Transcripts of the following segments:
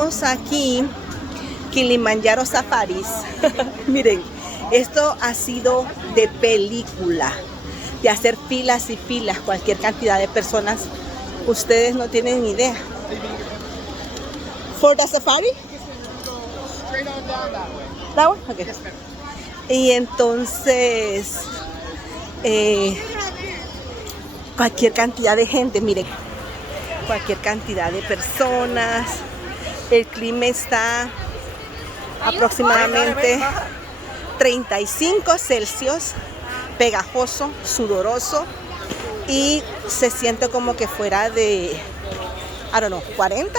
Estamos aquí, Kilimanjaro Safaris. Miren, esto ha sido de película, de hacer filas y filas, cualquier cantidad de personas. Ustedes no tienen ni idea. For the safari? That one? Okay. Y entonces, cualquier cantidad de gente, miren, cualquier cantidad de personas. El clima está aproximadamente 35 Celsius, pegajoso, sudoroso, y se siente como que fuera de, I don't know, 40.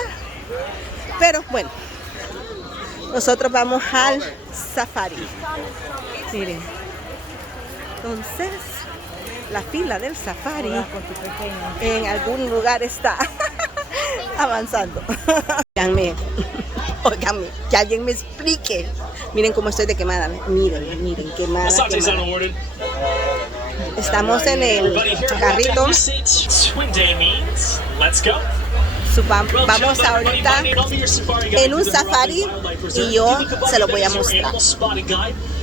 Pero bueno, nosotros vamos al safari. Miren, entonces la fila del safari en algún lugar está avanzando. Óiganme, que alguien me explique. Miren cómo estoy de quemada. Miren, quemada. Estamos en el carrito. Vamos ahorita en un safari y yo se lo voy a mostrar.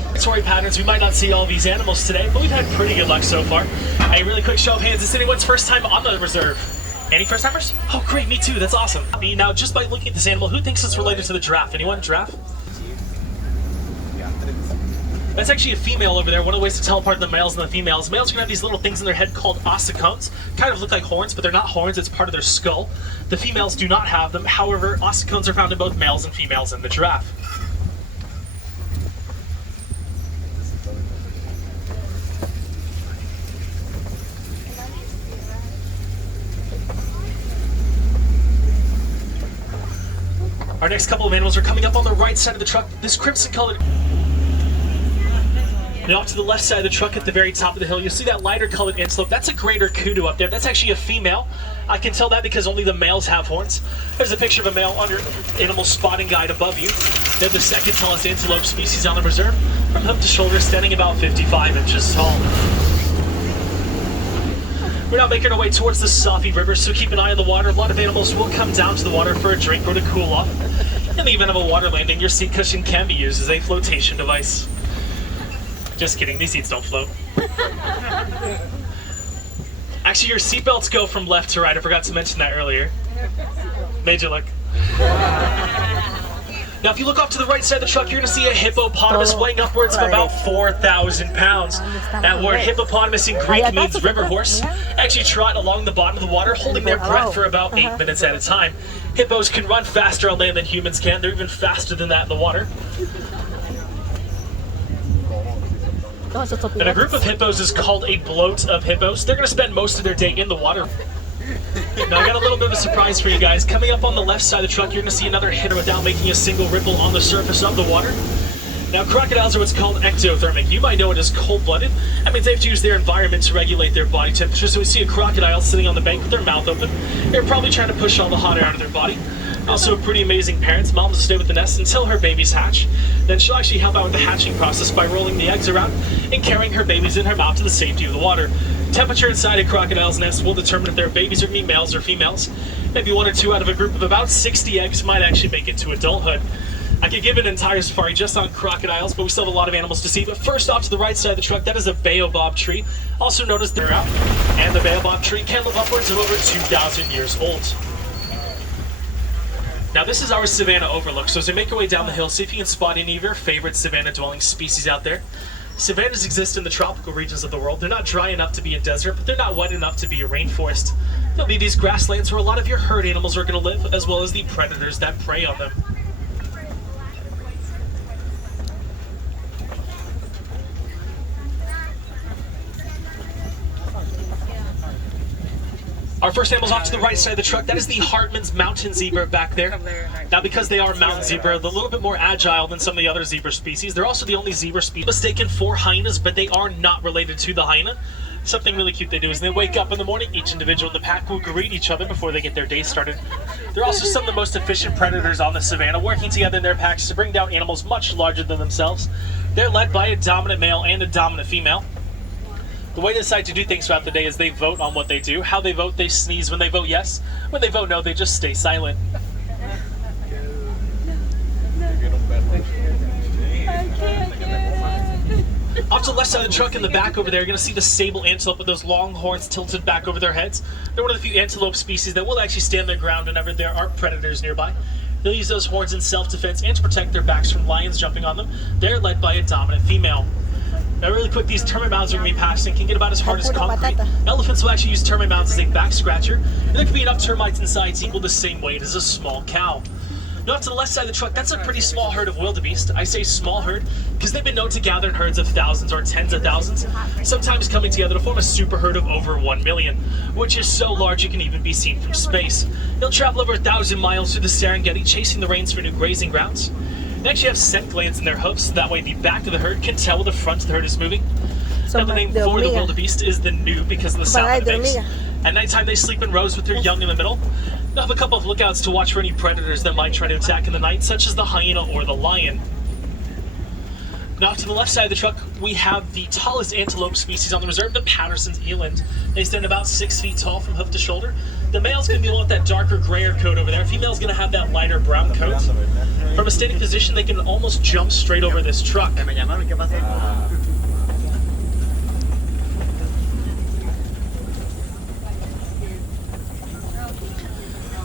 Migratory patterns. We might not see all these animals today, but we've had pretty good luck so far. A really quick show of hands. Is anyone's first time on the reserve? Any first timers? Oh, great, me too. That's awesome. Now, just by looking at this animal, who thinks it's related to the giraffe? Anyone? Giraffe? That's actually a female over there. One of the ways to tell apart the males and the females. Males are going to have these little things in their head called ossicones. Kind of look like horns, but they're not horns. It's part of their skull. The females do not have them. However, ossicones are found in both males and females in the giraffe. Our next couple of animals are coming up on the right side of the truck. This crimson colored. And off to the left side of the truck at the very top of the hill, you'll see that lighter colored antelope. That's a greater kudu up there. That's actually a female. I can tell that because only the males have horns. There's a picture of a male under animal spotting guide above you. They're the second tallest antelope species on the reserve. From hip to shoulder, standing about 55 inches tall. We're now making our way towards the Zafari River, so keep an eye on the water. A lot of animals will come down to the water for a drink or to cool off. In the event of a water landing, your seat cushion can be used as a flotation device. Just kidding, these seats don't float. Actually, your seatbelts go from left to right. I forgot to mention that earlier. Made you look. Now, if you look off to the right side of the truck, you're going to see a hippopotamus weighing upwards of about 4,000 pounds. That word hippopotamus in Greek means river horse. Actually trot along the bottom of the water, holding their breath for about 8 minutes at a time. Hippos can run faster on land than humans can. They're even faster than that in the water. And a group of hippos is called a bloat of hippos. They're going to spend most of their day in the water. Now I got a little bit of a surprise for you guys. Coming up on the left side of the truck, you're going to see another hitter without making a single ripple on the surface of the water. Now crocodiles are what's called ectothermic. You might know it as cold-blooded. That means they have to use their environment to regulate their body temperature. So we see a crocodile sitting on the bank with their mouth open. They're probably trying to push all the hot air out of their body. Also pretty amazing parents. Moms will stay with the nest until her babies hatch. Then she'll actually help out with the hatching process by rolling the eggs around and carrying her babies in her mouth to the safety of the water. Temperature inside a crocodile's nest will determine if their babies are going to be males or females. Maybe 1 or 2 out of a group of about 60 eggs might actually make it to adulthood. I could give an entire safari just on crocodiles, but we still have a lot of animals to see. But first, off to the right side of the truck, that is a baobab tree, also known as the Hora. And the baobab tree can live upwards of over 2,000 years old. Now this is our savanna overlook, so as we make our way down the hill, see if you can spot any of your favorite savanna-dwelling species out there. Savannas exist in the tropical regions of the world. They're not dry enough to be a desert, but they're not wet enough to be a rainforest. They'll be these grasslands where a lot of your herd animals are going to live, as well as the predators that prey on them. Our first animal's off to the right side of the truck. That is the Hartman's mountain zebra back there. Now, because they are mountain zebra, they're a little bit more agile than some of the other zebra species. They're also the only zebra species mistaken for hyenas, but they are not related to the hyena. Something really cute they do is they wake up in the morning, each individual in the pack will greet each other before they get their day started. They're also some of the most efficient predators on the savannah, working together in their packs to bring down animals much larger than themselves. They're led by a dominant male and a dominant female. The way they decide to do things throughout the day is they vote on what they do. How they vote, they sneeze when they vote yes. When they vote no, they just stay silent. Off to the left side of the truck in the back over there, you're going to see the sable antelope with those long horns tilted back over their heads. They're one of the few antelope species that will actually stand their ground whenever there are predators nearby. They'll use those horns in self-defense and to protect their backs from lions jumping on them. They're led by a dominant female. Now really quick, these termite mounds are going to be passing, can get about as hard as concrete. Elephants will actually use termite mounds as a back scratcher, and there can be enough termites inside to equal the same weight as a small cow. Now off to the left side of the truck, that's a pretty small herd of wildebeest. I say small herd because they've been known to gather in herds of thousands or tens of thousands, sometimes coming together to form a super herd of over 1 million, which is so large it can even be seen from space. They'll travel over 1,000 miles through the Serengeti, chasing the rains for new grazing grounds. They actually have scent glands in their hoofs, so that way the back of the herd can tell when the front of the herd is moving. Now the name for the wildebeest is the gnu because of the sound it makes. At nighttime they sleep in rows with their young in the middle. They'll have a couple of lookouts to watch for any predators that might try to attack in the night, such as the hyena or the lion. Now to the left side of the truck, we have the tallest antelope species on the reserve, the Patterson's eland. They stand about 6 feet tall from hoof to shoulder. The male's going to be the one with that darker grayer coat over there. The female's going to have that lighter brown coat. From a standing position, they can almost jump straight over this truck.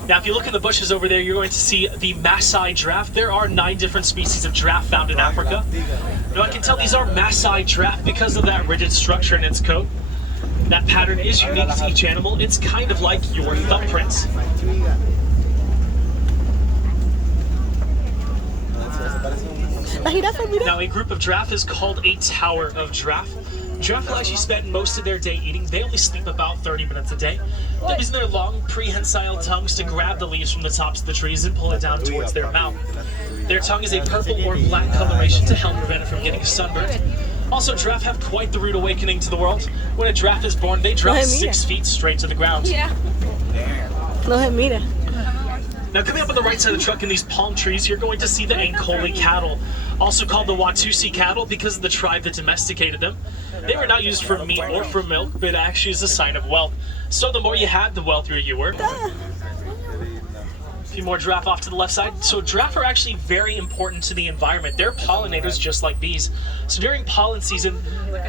Now, if you look in the bushes over there, you're going to see the Maasai giraffe. There are 9 different species of giraffe found in Africa. Now, I can tell these are Maasai giraffe because of that rigid structure in its coat. That pattern is unique to each animal. It's kind of like your thumbprints. Now, a group of giraffe is called a tower of giraffe. Giraffe will actually spend most of their day eating. They only sleep about 30 minutes a day. They're using their long, prehensile tongues to grab the leaves from the tops of the trees and pull it down towards their mouth. Their tongue is a purple or black coloration to help prevent it from getting sunburned. Also, giraffe have quite the rude awakening to the world. When a giraffe is born, they drop 6 feet straight to the ground. Now, coming up on the right side of the truck in these palm trees, you're going to see the Ankole cattle, also called the Watusi cattle because of the tribe that domesticated them. They were not used for meat or for milk, but actually as a sign of wealth. So the more you had, the wealthier you were. A few more giraffe off to the left side. So giraffe are actually very important to the environment. They're pollinators just like bees. So during pollen season,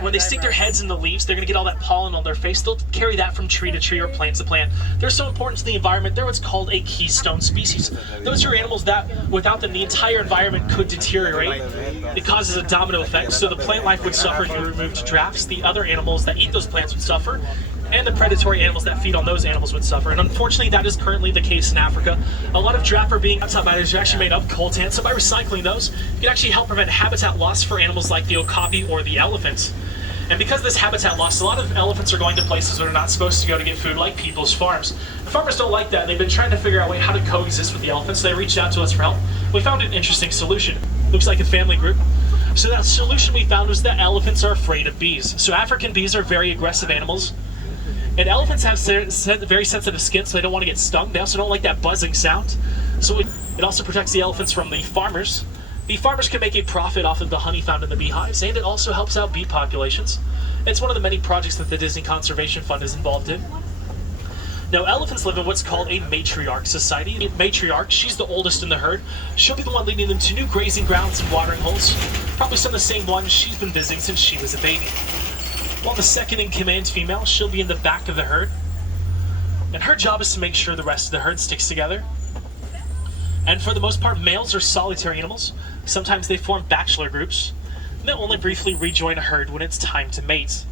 when they stick their heads in the leaves, they're going to get all that pollen on their face. They'll carry that from tree to tree or plant to plant. They're so important to the environment. They're what's called a keystone species. Those are animals that, without them, the entire environment could deteriorate. It causes a domino effect. So the plant life would suffer if you removed giraffes. The other animals that eat those plants would suffer. And the predatory animals that feed on those animals would suffer. And unfortunately, that is currently the case in Africa. A lot of giraffe are being actually made of coltan, so by recycling those, you can actually help prevent habitat loss for animals like the okapi or the elephant. And because of this habitat loss, a lot of elephants are going to places where they're not supposed to go to get food, like people's farms. The farmers don't like that, and they've been trying to figure out a way how to coexist with the elephants, so they reached out to us for help. We found an interesting solution. Looks like a family group. So that solution we found was that elephants are afraid of bees. So African bees are very aggressive animals. And elephants have very sensitive skin, so they don't want to get stung. They also don't like that buzzing sound. So it also protects the elephants from the farmers. The farmers can make a profit off of the honey found in the beehives, and it also helps out bee populations. It's one of the many projects that the Disney Conservation Fund is involved in. Now, elephants live in what's called a matriarch society. A matriarch, she's the oldest in the herd. She'll be the one leading them to new grazing grounds and watering holes. Probably some of the same ones she's been visiting since she was a baby. While the second in command female, she'll be in the back of the herd. And her job is to make sure the rest of the herd sticks together. And for the most part, males are solitary animals. Sometimes they form bachelor groups. And they'll only briefly rejoin a herd when it's time to mate.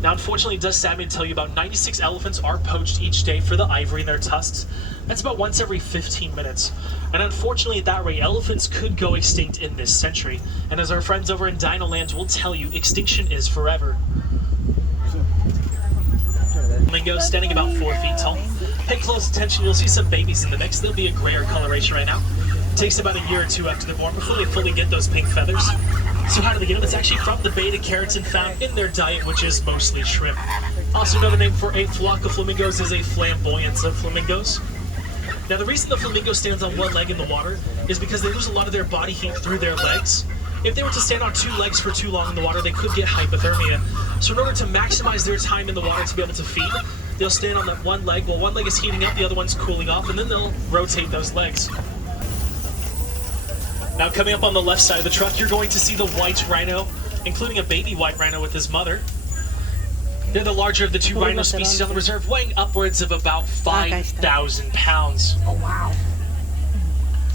Now, unfortunately, it does sad me to tell you about 96 elephants are poached each day for the ivory in their tusks. That's about once every 15 minutes. And unfortunately, at that rate, elephants could go extinct in this century. And as our friends over in Dino Land will tell you, extinction is forever. Flamingos standing about 4 feet tall. Pay close attention, you'll see some babies in the mix. They'll be a grayer coloration right now. It takes about a year or two after they're born before they fully get those pink feathers. So how do they get them? It's actually from the beta keratin found in their diet, which is mostly shrimp. Also, another name for a flock of flamingos is a flamboyance of flamingos. Now, the reason the flamingo stands on one leg in the water is because they lose a lot of their body heat through their legs. If they were to stand on 2 legs for too long in the water, they could get hypothermia. So in order to maximize their time in the water to be able to feed, they'll stand on that one leg while one leg is heating up, the other one's cooling off, and then they'll rotate those legs. Now coming up on the left side of the truck, you're going to see the white rhino, including a baby white rhino with his mother. They're the larger of the two rhino species on the reserve, weighing upwards of about 5,000 pounds. Oh, wow.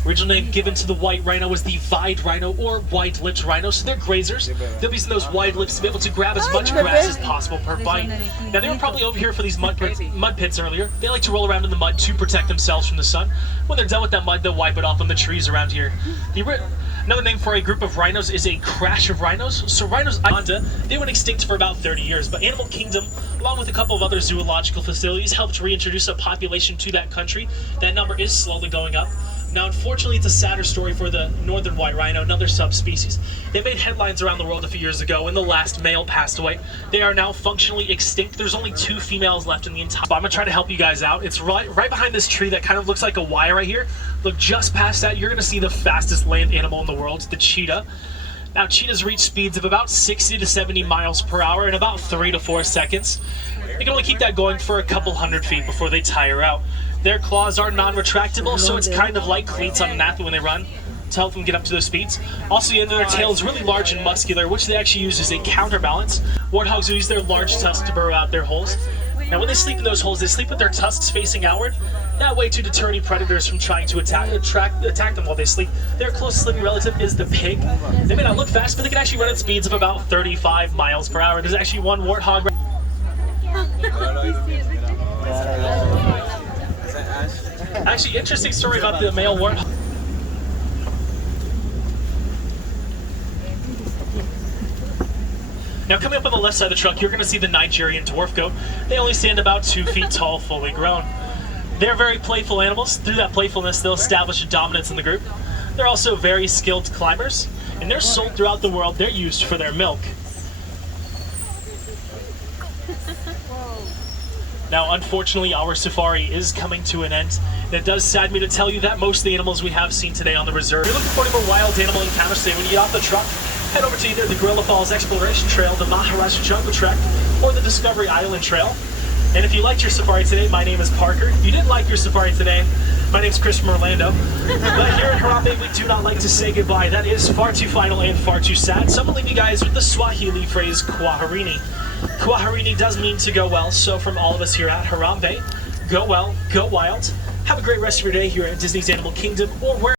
Original name given to the white rhino was the wide rhino or wide-lipped rhino, so they're grazers. They'll be using those wide lips to be able to grab as much grass as possible per bite. Now they were probably over here for these mud pits earlier. They like to roll around in the mud to protect themselves from the sun. When they're done with that mud, they'll wipe it off on the trees around here. Another name for a group of rhinos is a crash of rhinos. So rhinos, they went extinct for about 30 years, but Animal Kingdom, along with a couple of other zoological facilities, helped reintroduce a population to that country. That number is slowly going up. Now, unfortunately, it's a sadder story for the northern white rhino, another subspecies. They made headlines around the world a few years ago when the last male passed away. They are now functionally extinct. There's only 2 females left in the entire... I'm gonna try to help you guys out. It's right behind this tree that kind of looks like a Y right here. Look, just past that, you're gonna see the fastest land animal in the world, the cheetah. Now, cheetahs reach speeds of about 60 to 70 miles per hour in about 3 to 4 seconds. They can only keep that going for a couple hundred feet before they tire out. Their claws are non-retractable, so it's kind of like cleats on an athlete when they run to help them get up to those speeds. Also, the end of their tail is really large and muscular, which they actually use as a counterbalance. Warthogs will use their large tusks to burrow out their holes. Now, when they sleep in those holes, they sleep with their tusks facing outward. That way to deter any predators from trying to attack them while they sleep. Their closest living relative is the pig. They may not look fast, but they can actually run at speeds of about 35 miles per hour. There's actually one warthog. Actually, interesting story about the male warthog. Now, coming up on the left side of the truck, you're going to see the Nigerian dwarf goat. They only stand about 2 feet tall, fully grown. They're very playful animals. Through that playfulness, they'll establish a dominance in the group. They're also very skilled climbers, and they're sold throughout the world. They're used for their milk. Now, unfortunately, our safari is coming to an end. And it does sadden me to tell you that most of the animals we have seen today on the reserve. If you're looking for any more wild animal encounters today, when you get off the truck, head over to either the Gorilla Falls Exploration Trail, the Maharaja Jungle Trek, or the Discovery Island Trail. And if you liked your safari today, my name is Parker. If you didn't like your safari today, my name's Chris from Orlando. But here in Harambe, we do not like to say goodbye. That is far too final and far too sad. So I'm going to leave you guys with the Swahili phrase, kwaherini. Kwaherini does mean to go well, so from all of us here at Harambe, go well, go wild. Have a great rest of your day here at Disney's Animal Kingdom, or where